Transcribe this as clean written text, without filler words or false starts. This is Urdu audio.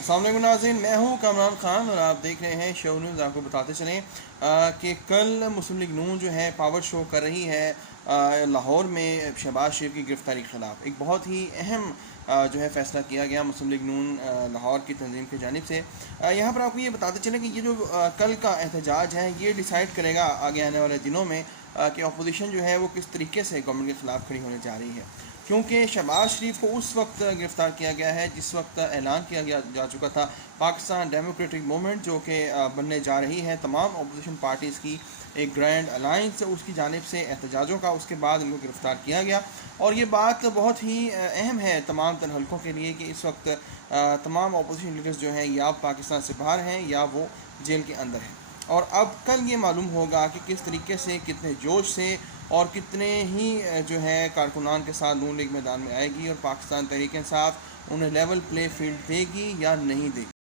السلام علیکم ناظرین، میں ہوں کامران خان اور آپ دیکھ رہے ہیں شو نیوز۔ آپ کو بتاتے چلیں کہ کل مسلم لیگ نون جو ہے پاور شو کر رہی ہے لاہور میں شہباز شریف کی گرفتاری کے خلاف۔ ایک بہت ہی اہم جو ہے فیصلہ کیا گیا مسلم لیگ نون لاہور کی تنظیم کی جانب سے۔ یہاں پر آپ کو یہ بتاتے چلیں کہ یہ جو کل کا احتجاج ہے یہ ڈیسائیڈ کرے گا آگے آنے والے دنوں میں کہ اپوزیشن جو ہے وہ کس طریقے سے گورنمنٹ کے خلاف کھڑی ہونے جا رہی ہے، کیونکہ شہباز شریف کو اس وقت گرفتار کیا گیا ہے جس وقت اعلان کیا جا چکا تھا پاکستان ڈیموکریٹک موومنٹ جو کہ بننے جا رہی ہے تمام اپوزیشن پارٹیز کی ایک گرینڈ الائنس، اس کی جانب سے احتجاجوں کا اس کے بعد ان کو گرفتار کیا گیا۔ اور یہ بات بہت ہی اہم ہے تمام تر حلقوں کے لیے کہ اس وقت تمام اپوزیشن لیڈرز جو ہیں یا پاکستان سے باہر ہیں یا وہ جیل کے اندر ہیں۔ اور اب کل یہ معلوم ہوگا کہ کس طریقے سے، کتنے جوش سے اور کتنے ہی جو ہے کارکنان کے ساتھ نون لیگ میدان میں آئے گی اور پاکستان تحریک انصاف انہیں لیول پلے فیلڈ دے گی یا نہیں دے گی۔